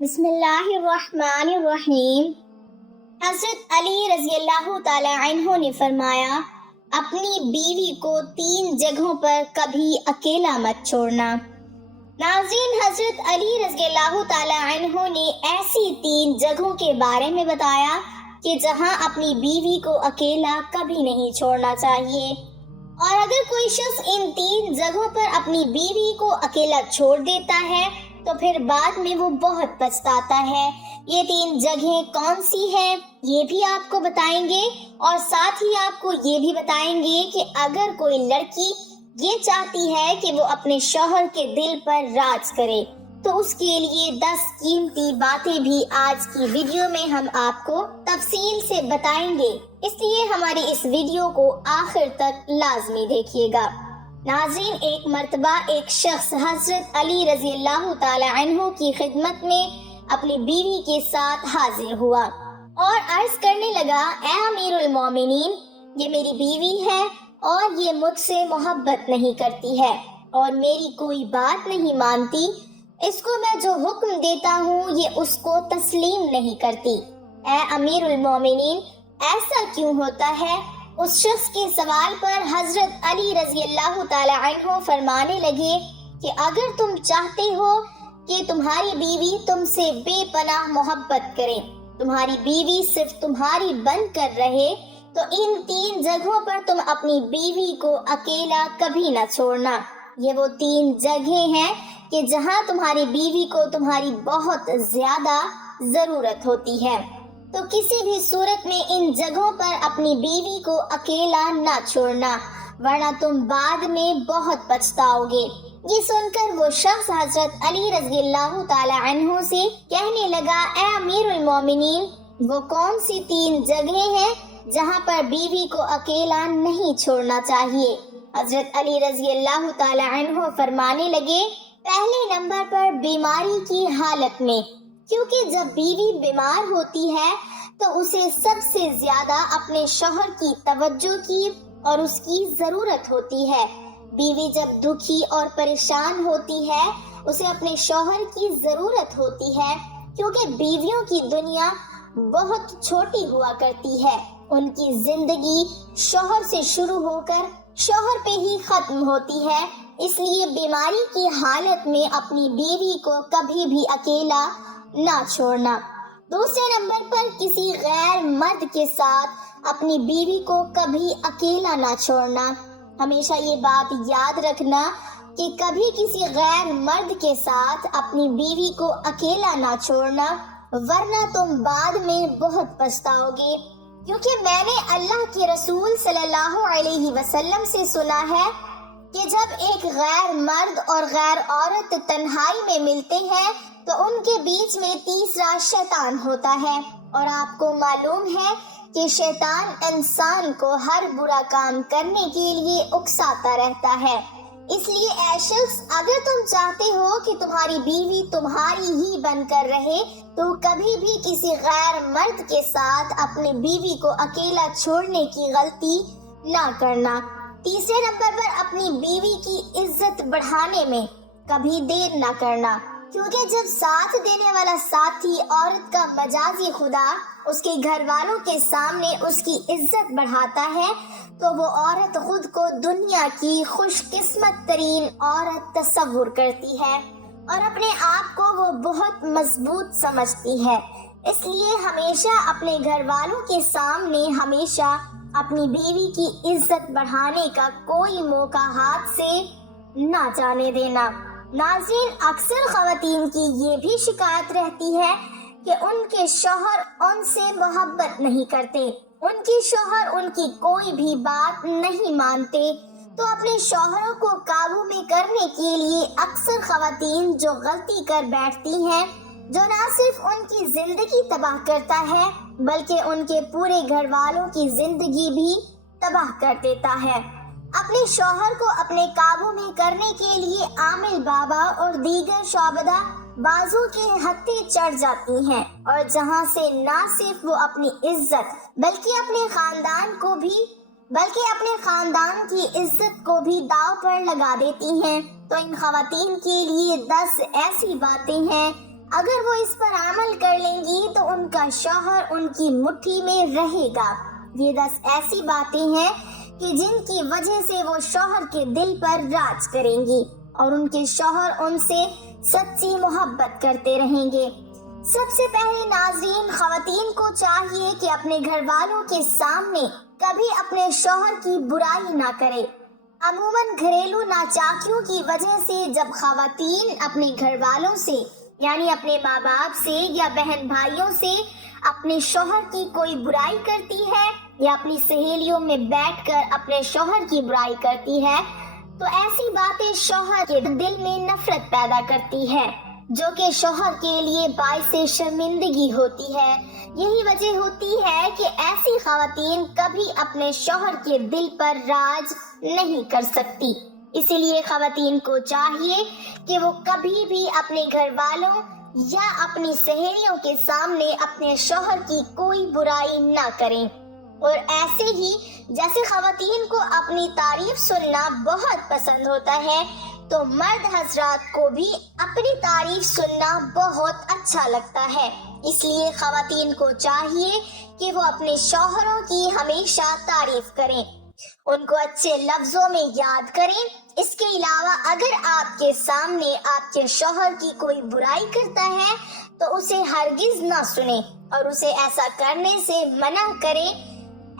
بسم اللہ الرحمن الرحیم۔ حضرت علی رضی اللہ تعالی عنہ نے فرمایا، اپنی بیوی کو 3 جگہوں پر کبھی اکیلا مت چھوڑنا۔ ناظرین، حضرت علی رضی اللہ تعالی عنہ نے ایسی 3 جگہوں کے بارے میں بتایا کہ جہاں اپنی بیوی کو اکیلا کبھی نہیں چھوڑنا چاہیے، اور اگر کوئی شخص ان 3 جگہوں پر اپنی بیوی کو اکیلا چھوڑ دیتا ہے تو پھر بعد میں وہ بہت پچھتاتا ہے۔ یہ 3 جگہیں کون سی ہیں یہ بھی آپ کو بتائیں گے، اور ساتھ ہی آپ کو یہ بھی بتائیں گے کہ اگر کوئی لڑکی یہ چاہتی ہے کہ وہ اپنے شوہر کے دل پر راج کرے تو اس کے لیے 10 قیمتی باتیں بھی آج کی ویڈیو میں ہم آپ کو تفصیل سے بتائیں گے، اس لیے ہماری اس ویڈیو کو آخر تک لازمی دیکھیے گا۔ ناظرین، ایک مرتبہ ایک شخص حضرت علی رضی اللہ تعالی عنہ کی خدمت میں اپنی بیوی کے ساتھ حاضر ہوا اور عرض کرنے لگا، اے امیر المومنین، یہ میری بیوی ہے اور یہ مجھ سے محبت نہیں کرتی ہے اور میری کوئی بات نہیں مانتی، اس کو میں جو حکم دیتا ہوں یہ اس کو تسلیم نہیں کرتی۔ اے امیر المومنین، ایسا کیوں ہوتا ہے؟ اس شخص کے سوال پر حضرت علی رضی اللہ تعالی عنہ فرمانے لگے کہ اگر تم چاہتے ہو کہ تمہاری بیوی تم سے بے پناہ محبت کرے، تمہاری بیوی صرف تمہاری بن کر رہے، تو ان 3 جگہوں پر تم اپنی بیوی کو اکیلا کبھی نہ چھوڑنا۔ یہ وہ 3 جگہیں ہیں کہ جہاں تمہاری بیوی کو تمہاری بہت زیادہ ضرورت ہوتی ہے، تو کسی بھی صورت میں ان جگہوں پر اپنی بیوی کو اکیلا نہ چھوڑنا، ورنہ تم بعد میں بہت پچھتاؤ گے۔ یہ سن کر وہ شخص حضرت علی رضی اللہ تعالی عنہ سے کہنے لگا، اے امیر المومنین، وہ کون سی 3 جگہیں ہیں جہاں پر بیوی کو اکیلا نہیں چھوڑنا چاہیے؟ حضرت علی رضی اللہ تعالی عنہ فرمانے لگے، پہلے نمبر پر بیماری کی حالت میں، کیونکہ جب بیوی بیمار ہوتی ہے تو اسے سب سے زیادہ اپنے شوہر کی توجہ کی اور اس کی ضرورت ہوتی ہے۔ بیوی جب دکھی اور پریشان ہوتی ہے اسے اپنے شوہر کی ضرورت ہوتی ہے، کیونکہ بیویوں کی دنیا بہت چھوٹی ہوا کرتی ہے، ان کی زندگی شوہر سے شروع ہو کر شوہر پہ ہی ختم ہوتی ہے، اس لیے بیماری کی حالت میں اپنی بیوی کو کبھی بھی اکیلا نہ چھوڑنا۔ دوسرے نمبر پر کسی غیر مرد کے ساتھ اپنی بیوی کو کبھی اکیلا نہ چھوڑنا۔ ہمیشہ یہ بات یاد رکھنا کہ کبھی کسی غیر مرد کے ساتھ اپنی بیوی کو اکیلا نہ چھوڑنا، ورنہ تم بعد میں بہت پچھتاؤ گے، کیونکہ میں نے اللہ کے رسول صلی اللہ علیہ وسلم سے سنا ہے کہ جب ایک غیر مرد اور غیر عورت تنہائی میں ملتے ہیں تو ان کے بیچ میں تیسرا شیطان ہوتا ہے، اور آپ کو معلوم ہے کہ شیطان انسان کو ہر برا کام کرنے کے لیے اکساتا رہتا ہے۔ اس لیے اے شخص، اگر تم چاہتے ہو کہ تمہاری بیوی تمہاری ہی بن کر رہے تو کبھی بھی کسی غیر مرد کے ساتھ اپنی بیوی کو اکیلا چھوڑنے کی غلطی نہ کرنا۔ تیسرے نمبر پر اپنی بیوی کی عزت بڑھانے میں کبھی دیر نہ کرنا، کیونکہ جب ساتھ دینے والا ساتھی عورت کا مجازی خدا اس کے گھر والوں کے سامنے اس کی عزت بڑھاتا ہے تو وہ عورت خود کو دنیا کی خوش قسمت ترین عورت تصور کرتی ہے اور اپنے آپ کو وہ بہت مضبوط سمجھتی ہے۔ اس لیے ہمیشہ اپنے گھر والوں کے سامنے ہمیشہ اپنی بیوی کی عزت بڑھانے کا کوئی موقع ہاتھ سے نہ جانے دینا۔ ناظرین، اکثر خواتین کی یہ بھی شکایت رہتی ہے کہ ان کے شوہر ان سے محبت نہیں کرتے، ان کے شوہر ان کی کوئی بھی بات نہیں مانتے، تو اپنے شوہروں کو قابو میں کرنے کے لیے اکثر خواتین جو غلطی کر بیٹھتی ہیں، جو نہ صرف ان کی زندگی تباہ کرتا ہے بلکہ ان کے پورے گھر والوں کی زندگی بھی تباہ کر دیتا ہے، اپنے شوہر کو اپنے قابو میں کرنے کے لیے عامل بابا اور دیگر شعبدہ بازو کے ہتھے چڑھ جاتی ہیں، اور جہاں سے نہ صرف وہ اپنی عزت بلکہ اپنے خاندان کی عزت کو بھی داؤ پر لگا دیتی ہیں۔ تو ان خواتین کے لیے 10 ایسی باتیں ہیں اگر وہ اس پر عمل کر لیں گی تو ان کا شوہر ان کی مٹھی میں رہے گا۔ یہ 10 ایسی باتیں ہیں کہ جن کی وجہ سے وہ شوہر کے دل پر راج کریں گی اور ان کے شوہر ان سے سچی محبت کرتے رہیں گے۔ سب سے پہلے ناظرین، خواتین کو چاہیے کہ اپنے گھر والوں کے سامنے کبھی اپنے شوہر کی برائی نہ کرے۔ عموماً گھریلو ناچاکیوں کی وجہ سے جب خواتین اپنے گھر والوں سے یعنی اپنے ماں باپ سے یا بہن بھائیوں سے اپنے شوہر کی کوئی برائی کرتی ہے یا اپنی سہیلیوں میں بیٹھ کر اپنے شوہر کی برائی کرتی ہے تو ایسی باتیں شوہر کے دل میں نفرت پیدا کرتی ہے، جو کہ شوہر کے لیے باعث شرمندگی ہوتی ہے۔ یہی وجہ ہوتی ہے کہ ایسی خواتین کبھی اپنے شوہر کے دل پر راج نہیں کر سکتی۔ اسی لیے خواتین کو چاہیے کہ وہ کبھی بھی اپنے گھر والوں یا اپنی سہیلیوں کے سامنے اپنے شوہر کی کوئی برائی نہ کریں۔ اور ایسے ہی جیسے خواتین کو اپنی تعریف سننا بہت پسند ہوتا ہے تو مرد حضرات کو بھی اپنی تعریف سننا بہت اچھا لگتا ہے۔ اس لیے خواتین کو چاہیے کہ وہ اپنے شوہروں کی ہمیشہ تعریف کریں، ان کو اچھے لفظوں میں یاد کریں۔ اس کے علاوہ اگر آپ کے سامنے آپ کے شوہر کی کوئی برائی کرتا ہے تو اسے ہرگز نہ سنیں اور اسے ایسا کرنے سے منع کریں۔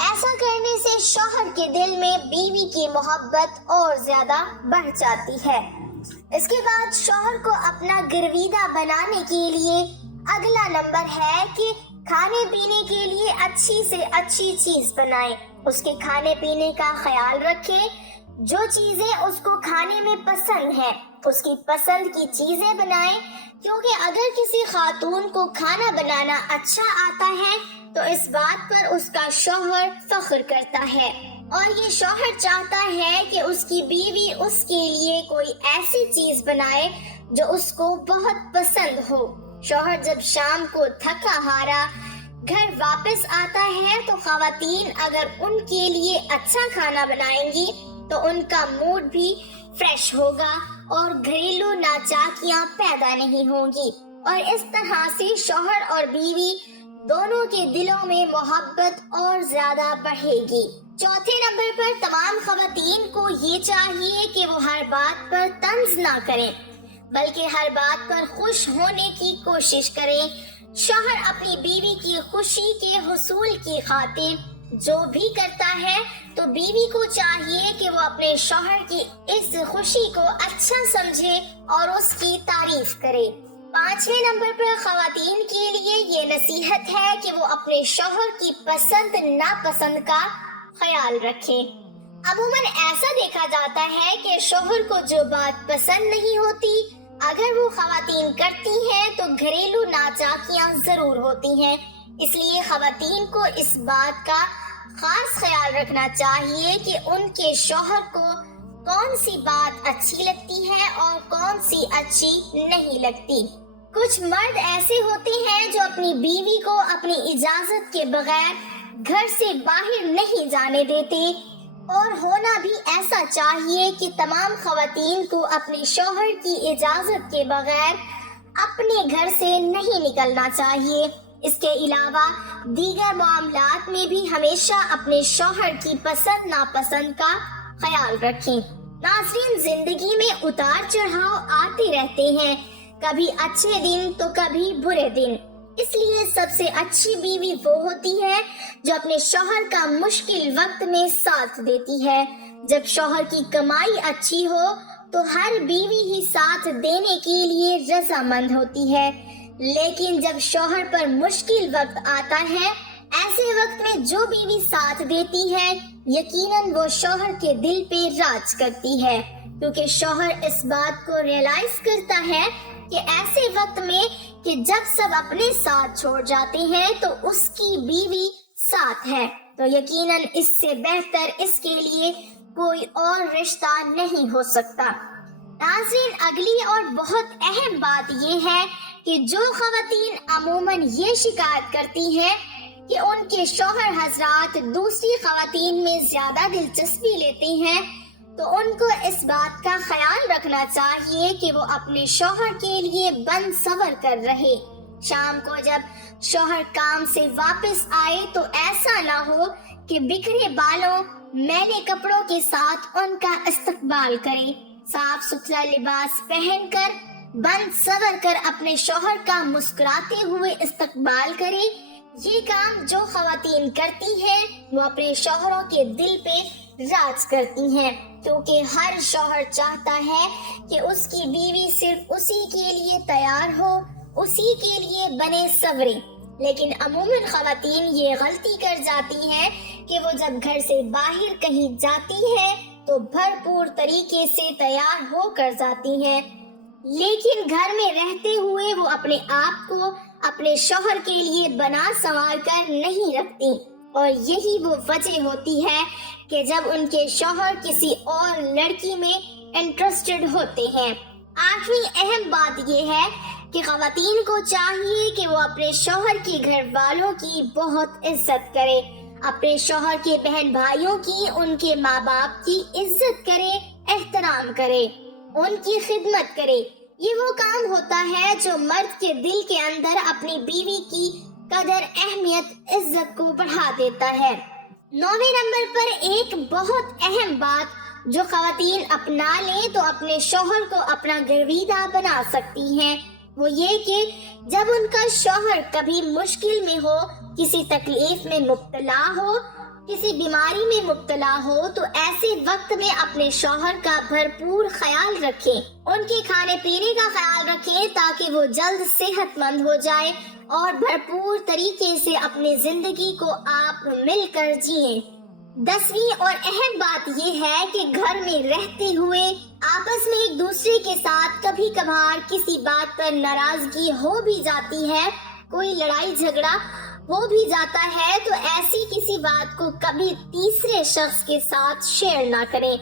ایسا کرنے سے شوہر کے دل میں بیوی کی محبت اور زیادہ بڑھ جاتی ہے۔ اس کے بعد شوہر کو اپنا گرویدہ بنانے کے لیے اگلا نمبر ہے کہ کھانے پینے کے لیے اچھی سے اچھی چیز بنائیں، اس کے کھانے پینے کا خیال رکھیں، جو چیزیں اس کو کھانے میں پسند ہیں اس کی پسند کی چیزیں بنائیں، کیونکہ اگر کسی خاتون کو کھانا بنانا اچھا آتا ہے تو اس بات پر اس کا شوہر فخر کرتا ہے اور یہ شوہر چاہتا ہے کہ اس کی بیوی اس کے لیے کوئی ایسی چیز بنائے جو اس کو بہت پسند ہو۔ شوہر جب شام کو تھکا ہارا گھر واپس آتا ہے تو خواتین اگر ان کے لیے اچھا کھانا بنائیں گی تو ان کا موڈ بھی فریش ہوگا اور گھریلو ناچاکیاں پیدا نہیں ہوں گی، اور اس طرح سے شوہر اور بیوی دونوں کے دلوں میں محبت اور زیادہ بڑھے گی۔ چوتھے نمبر پر تمام خواتین کو یہ چاہیے کہ وہ ہر بات پر طنز نہ کریں بلکہ ہر بات پر خوش ہونے کی کوشش کریں۔ شوہر اپنی بیوی کی خوشی کے حصول کی خاطر جو بھی کرتا ہے تو بیوی کو چاہیے کہ وہ اپنے شوہر کی اس خوشی کو اچھا سمجھے اور اس کی تعریف کرے۔ پانچویں نمبر پر خواتین کے لیے یہ نصیحت ہے کہ وہ اپنے شوہر کی پسند ناپسند کا خیال رکھیں۔ عموماً ایسا دیکھا جاتا ہے کہ شوہر کو جو بات پسند نہیں ہوتی اگر وہ خواتین کرتی ہیں تو گھریلو ناچاکیاں ضرور ہوتی ہیں۔ اس لیے خواتین کو اس بات کا خاص خیال رکھنا چاہیے کہ ان کے شوہر کو کون سی بات اچھی لگتی ہے اور کون سی اچھی نہیں لگتی۔ کچھ مرد ایسے ہوتے ہیں جو اپنی بیوی کو اپنی اجازت کے بغیر گھر سے باہر نہیں جانے دیتے، اور ہونا بھی ایسا چاہیے کہ تمام خواتین کو اپنے شوہر کی اجازت کے بغیر اپنے گھر سے نہیں نکلنا چاہیے۔ اس کے علاوہ دیگر معاملات میں بھی ہمیشہ اپنے شوہر کی پسند ناپسند کا خیال رکھیں۔ ناظرین، زندگی میں اتار چڑھاؤ آتے رہتے ہیں، کبھی اچھے دن تو کبھی برے دن۔ اس لیے سب سے اچھی بیوی وہ ہوتی ہے جو اپنے شوہر کا مشکل وقت میں ساتھ دیتی ہے۔ جب شوہر کی کمائی اچھی ہو تو ہر بیوی ہی ساتھ دینے کے لیے رضامند ہوتی ہے، لیکن جب شوہر پر مشکل وقت آتا ہے ایسے وقت میں جو بیوی ساتھ دیتی ہے یقیناً وہ شوہر کے دل پہ راج کرتی ہے، کیونکہ شوہر اس بات کو ریئلائز کرتا ہے کہ ایسے وقت میں کہ جب سب اپنے ساتھ چھوڑ جاتے ہیں تو اس کی بیوی ساتھ ہے، تو یقیناً اس سے بہتر اس کے لیے کوئی اور رشتہ نہیں ہو سکتا۔ ناظرین، اگلی اور بہت اہم بات یہ ہے کہ جو خواتین عموماً یہ شکایت کرتی ہیں کہ ان کے شوہر حضرات دوسری خواتین میں زیادہ دلچسپی لیتے ہیں تو ان کو اس بات کا خیال رکھنا چاہیے کہ وہ اپنے شوہر کے لیے بند صبر کر رہے۔ شام کو جب شوہر کام سے واپس آئے تو ایسا نہ ہو کہ بکھرے بالوں، میلے کپڑوں کے ساتھ ان کا استقبال کرے۔ صاف ستھرا لباس پہن کر بند صبر کر اپنے شوہر کا مسکراتے ہوئے استقبال کرے۔ یہ کام جو خواتین کرتی ہیں وہ اپنے شوہروں کے دل پہ راج کرتی ہیں، کیونکہ ہر شوہر چاہتا ہے کہ اس کی بیوی صرف اسی کے لیے تیار ہو، اسی کے لیے بنے سورے۔ لیکن عموماً خواتین یہ غلطی کر جاتی ہیں کہ وہ جب گھر سے باہر کہیں جاتی ہے تو بھرپور طریقے سے تیار ہو کر جاتی ہیں، لیکن گھر میں رہتے ہوئے وہ اپنے آپ کو اپنے شوہر کے لیے بنا سنوار کر نہیں رکھتی، اور یہی وہ وجہ ہوتی ہے کہ جب ان کے شوہر کسی اور لڑکی میں انٹرسٹڈ ہوتے ہیں۔ آٹھویں اہم بات یہ ہے کہ خواتین کو چاہیے کہ وہ اپنے شوہر کے گھر والوں کی بہت عزت کرے، اپنے شوہر کے بہن بھائیوں کی، ان کے ماں باپ کی عزت کرے، احترام کرے، ان کی خدمت کرے۔ یہ وہ کام ہوتا ہے جو مرد کے دل کے اندر اپنی بیوی کی قدر، اہمیت، عزت کو بڑھا دیتا ہے۔ 9ویں نمبر پر ایک بہت اہم بات جو خواتین اپنا لیں تو اپنے شوہر کو اپنا گرویدہ بنا سکتی ہیں، وہ یہ کہ جب ان کا شوہر کبھی مشکل میں ہو، کسی تکلیف میں مبتلا ہو، کسی بیماری میں مبتلا ہو، تو ایسے وقت میں اپنے شوہر کا بھرپور خیال رکھیں، ان کے کھانے پینے کا خیال رکھیں تاکہ وہ جلد صحت مند ہو جائے اور بھرپور طریقے سے اپنی زندگی کو آپ مل کر جئیں۔ 10ویں اور اہم بات یہ ہے کہ گھر میں رہتے ہوئے آپس میں ایک دوسرے کے ساتھ کبھی کبھار کسی بات پر ناراضگی ہو بھی جاتی ہے، کوئی لڑائی جھگڑا ہو بھی جاتا ہے، تو ایسی کسی بات کو کبھی تیسرے شخص کے ساتھ شیئر نہ کریں،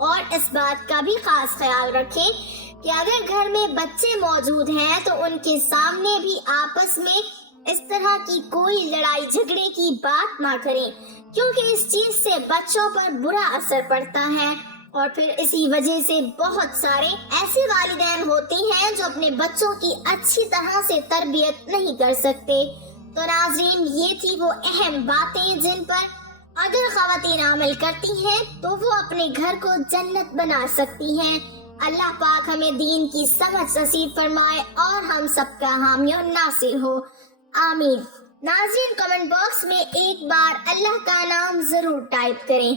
اور اس بات کا بھی خاص خیال رکھیں کہ اگر گھر میں بچے موجود ہیں تو ان کے سامنے بھی آپس میں اس طرح کی کوئی لڑائی جھگڑے کی بات نہ کریں، کیونکہ اس چیز سے بچوں پر برا اثر پڑتا ہے، اور پھر اسی وجہ سے بہت سارے ایسے والدین ہوتے ہیں جو اپنے بچوں کی اچھی طرح سے تربیت نہیں کر سکتے۔ تو ناظرین، یہ تھی وہ اہم باتیں جن پر اگر خواتین عمل کرتی ہیں تو وہ اپنے گھر کو جنت بنا سکتی ہیں۔ اللہ پاک ہمیں دین کی سمجھ نصیب فرمائے اور ہم سب کا حامی و ناصر ہو، آمین۔ ناظرین، کمنٹ باکس میں ایک بار اللہ کا نام ضرور ٹائپ کریں۔